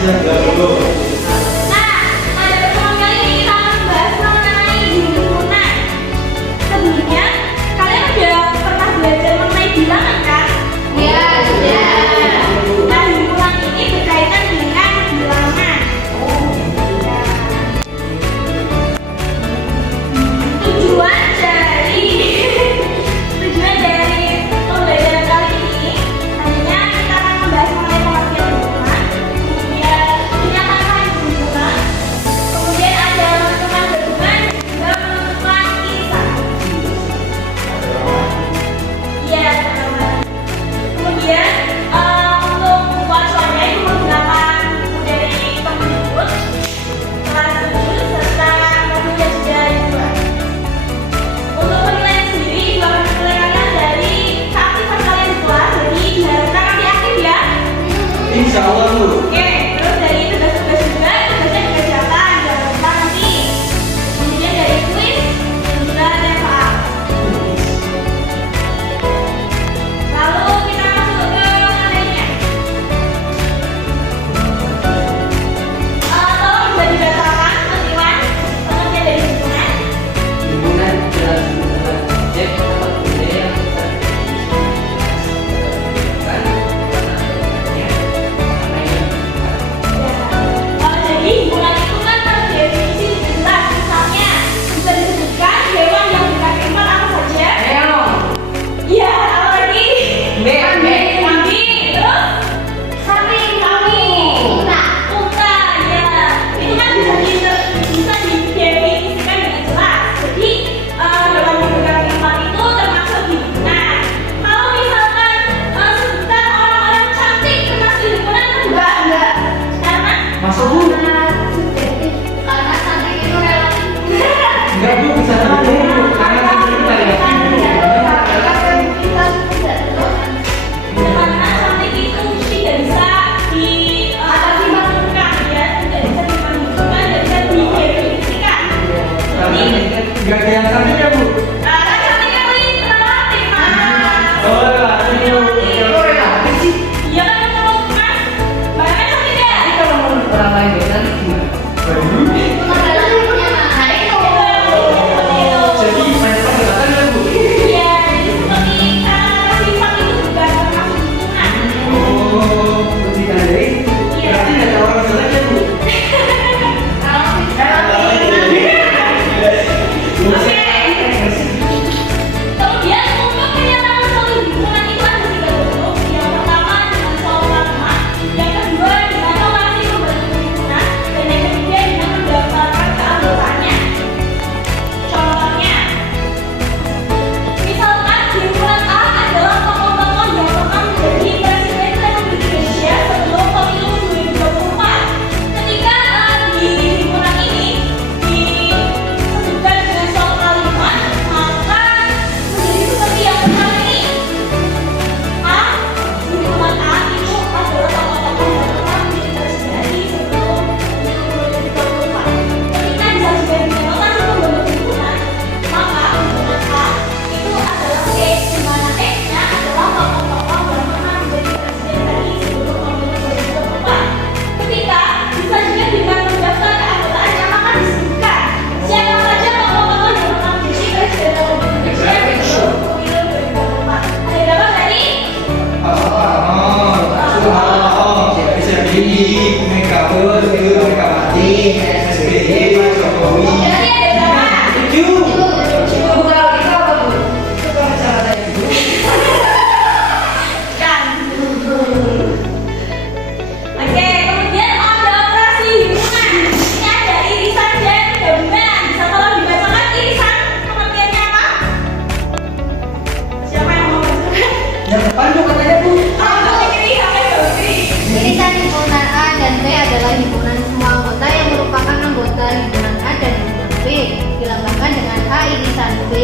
Nah, pada pertemuan kali ini kita akan membahas mengenai himpunan. Sebelumnya, kalian udah pernah belajar mengenai bilangan kan? Iya, sudah. Nah, himpunan ini berkaitan dengan bilangan. Tujuan dari pembelajaran kali ini hanya kita akan membahas mengenai pengertian himpunan, kemudian menyatakan himpunan, kemudian ada menentukan gabungan juga menentukan irisan. Iya, teman-teman. Kemudian untuk buku acuannya itu menggunakan buku dari Kemdikbud kelas 7 serta modulnya juga dibuat. Untuk penilaian sendiri juga akan menilai dari keaktifan kalian di kelas, jadi diharapkan nanti aktif ya. Insya Allah Bu. Oke, terus dari tugas-tugas juga tugasnya dikerjakan, jangan lupa nanti. Kemudian dari kuis dan juga TFA. Lalu kita masuk ke materinya. Tolong bisa dibacakan pengertian dari himpunan. Himpunan adalah sebuah objek atau budaya yang besar Jadi himpunan itu kan terdefinisi dengan jelas, misalnya bisa disebutkan hewan yang berkaki 4 apa saja? Iya, apa lagi? Kambing, terus kambing, unta, ya. Itu kan bisa didefinisikan dengan jelas. Jadi hewan yang berkaki 4 itu termasuk di himpunan. Kalau misalkan sebutan orang-orang cantik termasuk di himpunan kan enggak. Karena Masuk Bu. Karena cantik itu relatif. Enggak Bu, bisa Bu. Karena kan itu variatif. karena cantik itu tidak bisa diperhitungkan ya, tidak bisa diperhitungkan, tidak bisa didefinisikan. Karena Jadi enggak ada yang cantik ya Bu. karena cantik kali relatif mas. Oh, relatif Bu. Kalau relatif sih. Iya kan menurut mas, banyak cantik ya. Tapi kalau menurut orang lain gak cantik gimana? Baru. Jadi main pendekatan ya Bu. Iya, jadi seperti sifat itu juga termasuk himpunan. Oh, berarti kan dari. Berarti nggak ada orang jelek ya Bu. Kemudian untuk kenyataan suatu himpunan itu ada 3 bentuk. Yang pertama dengan suatu kalimat, yang kedua dengan lokasi membentuk himpunan, dan yang ketiga dengan mendaftarkan keanggotaannya. Contohnya, misalkan himpunan A adalah tokoh-tokoh yang pernah menjadi presiden Republik Indonesia sebelum pemilu 2024. Ketika di himpunan ini disebutkan dengan suatu kalimat, maka menjadi seperti yang pertama ini. Himpunan A itu adalah tokoh-tokoh yang pernah menjadi presiden sebelum pemilu 2024. Ketika disajikan dengan lokasi membentuk himpunan, maka himpunan A itu adalah E, di mana E-nya adalah tokoh-tokoh yang pernah menjadi presiden tadi sebelum pemilu 2024. Ketika disajikan dengan mendaftar keanggotaannya, maka disebutkan siapa saja tokoh-tokoh yang pernah menjadi presiden Republik Indonesia sebelum pemilu 2024. Ada berapa tadi? Bisa jadi Megawati, Megawati, SBY, Pak Jokowi. Jadi ada berapa? 7. Kalau itu apa Bu? Itu kalau cara saya Bu. Kan. Oke, kemudian ada operasi himpunan. Ini ada irisan dan gabungan. Bisa tolong dibacakan irisan pengertiannya apa? Siapa yang mau bacakan? Yang depan Bu katanya Bu. Apa yang kiri? Apa yang kiri? Irisan himpunan A dan B adalah himpunan semua anggota yang merupakan anggota himpunan A dan himpunan B, dilambangkan dengan A irisan B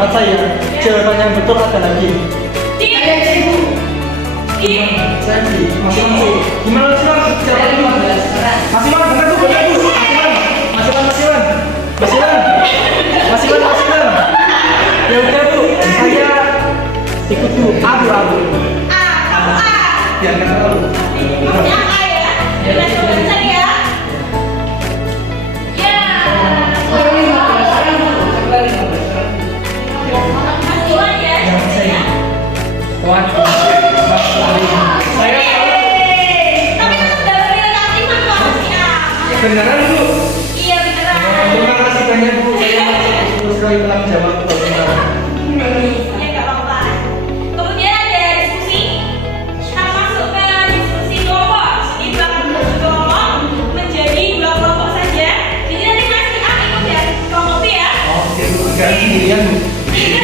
pendapat saya, jawaban yang betul adalah D. Saya ibu. Saya D. Masih masih. Gimana sih Bang? Jawaban itu? Masih Bang, benar tuh benar tuh. Masih Bang. Ya udah Bu, saya ikut Bu. Abu. Kamu A. Ya nggak tahu. Maksudnya A ya? Kita coba cari ya. Ya. Mas Iwan ya. Yang saya. Wah. Saya Tapi tetap dapat nilai keaktifan kok harusnya. beneran Bu. Iya beneran. Terima kasih banyak Bu. Saya masih sekali dalam jawab pertanyaan. Ya nggak apa-apa. Kemudian ada diskusi. Kita masuk ke diskusi kelompok. Jadi bagi kelompok menjadi 2 kelompok saja. Jadi nanti Mas A ikut ya kelompok B ya. Oke Bu, sekarang sendirian Bu. Iya.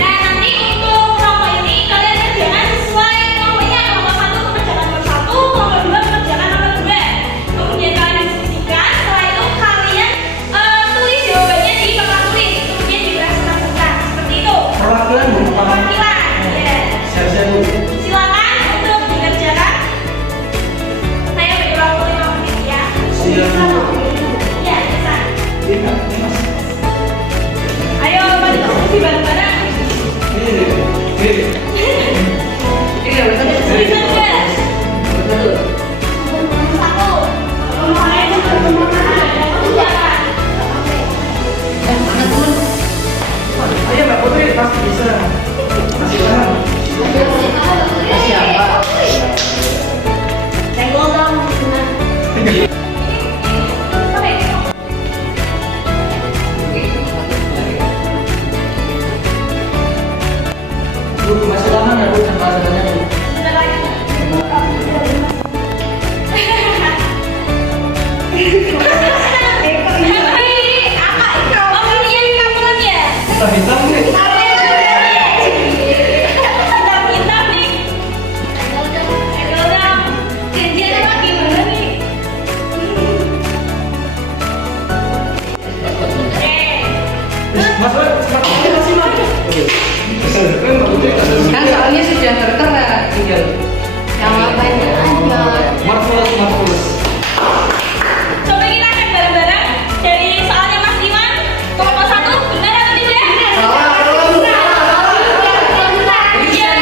Nah nanti untuk kelompok ini kalian kerjakan sesuai kelompoknya. Kelompok 1 mengerjakan nomor 1, kelompok 2 mengerjakan nomor 2. Kemudian kalian diskusikan. Setelah itu kalian tulis jawabannya di papan tulis. Kemudian dipresentasikan seperti itu. Perwakilan Bu. Perwakilan. Iya. Siap-siap Bu. Silakan untuk dikerjakan. Saya beri waktu 5 menit ya. Siap Bu. Iya, bisa. Ini Mas. Ayo pada diskusi bareng-bareng. Ini. Bisa enggak? Satu. Ayo Mbak Putri, pasti bisa. Masih paham. Siapa? Tenggol dong. Bu, masih lama nggak Bu sampai hasilnya Bu? Bentar lagi. Hitam-hitam nih. Mas, seperti apa sih Mas? Mbak Putri, Kan soalnya sudah tertera. Tinggal. Yang lainnya aja. marvelous. Coba kita cek bareng-bareng dari soalnya Mas Iwan. Kelompok 1 benar atau tidak? Iya.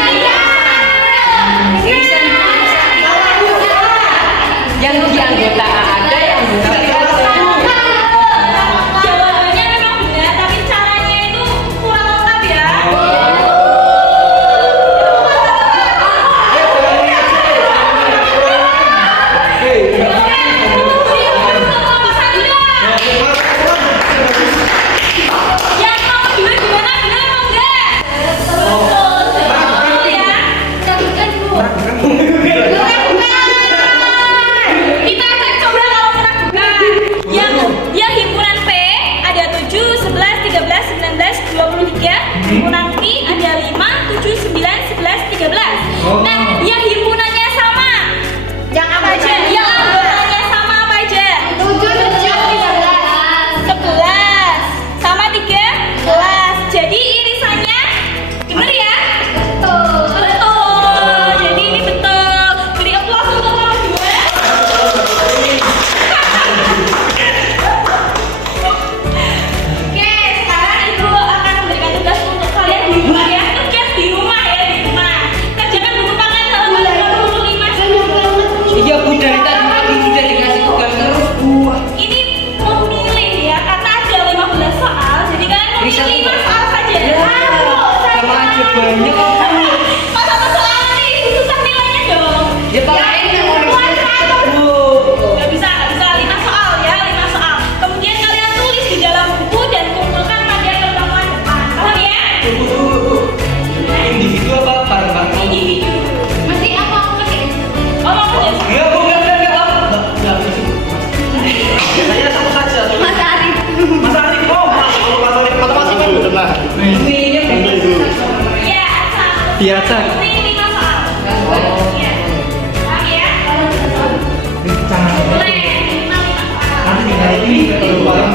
Yang di anggota ada yang Jawabannya memang benar, tapi caranya itu kurang lengkap ya. Kelompok 1 dong. Yang kelompok 2 gimana? Benar atau enggak? Betul ya. Kita cek coba kalau meragukan. Yang himpunan P ada 7, 11, 13, 19, 23. Himpunan P ada 5, 7, 9, 11, 13. Nah, yang himpunannya sama. Yang apa aja? Yang anggotanya sama apa aja? 11 sama 13. Jadi irisannya benar ya? Betul. Jadi ini betul. Beri aplaus untuk kelompok 2. Oke, sekarang Ibu akan memberikan tugas untuk kalian di rumah ya. Tugas di rumah ya, di rumah. Kerjakan buku pangan halaman 25. Iya Bu, dari tadi sudah dikasih tugas terus Bu. Ini memilih ya, karena ada 15 soal. Jadi kalian memilih 5 soal saja. Sama aja banyak. Pas satu soal nanti Ibu susah nilainya dong. Ya pakai yang Bu. Gak bisa 5 soal ya, 5 soal. Kemudian kalian tulis di dalam buku dan kumpulkan pada pertemuan depan. Paham ya? Individu apa bareng-bareng? Individu. Mesti apa aku pakai? Oh, mau kerja sama? Iya Bu, enggak bisa Bu. Saya satu saja. Mas Arif. Mas Arif, oh Mas Arif, masing-masing kan? Ini Iya, satu. Biasa. Ini 5 soal. Iya. Paham ya? Jangan. Mulai 5 soal. Nanti tinggal ini kalau bareng.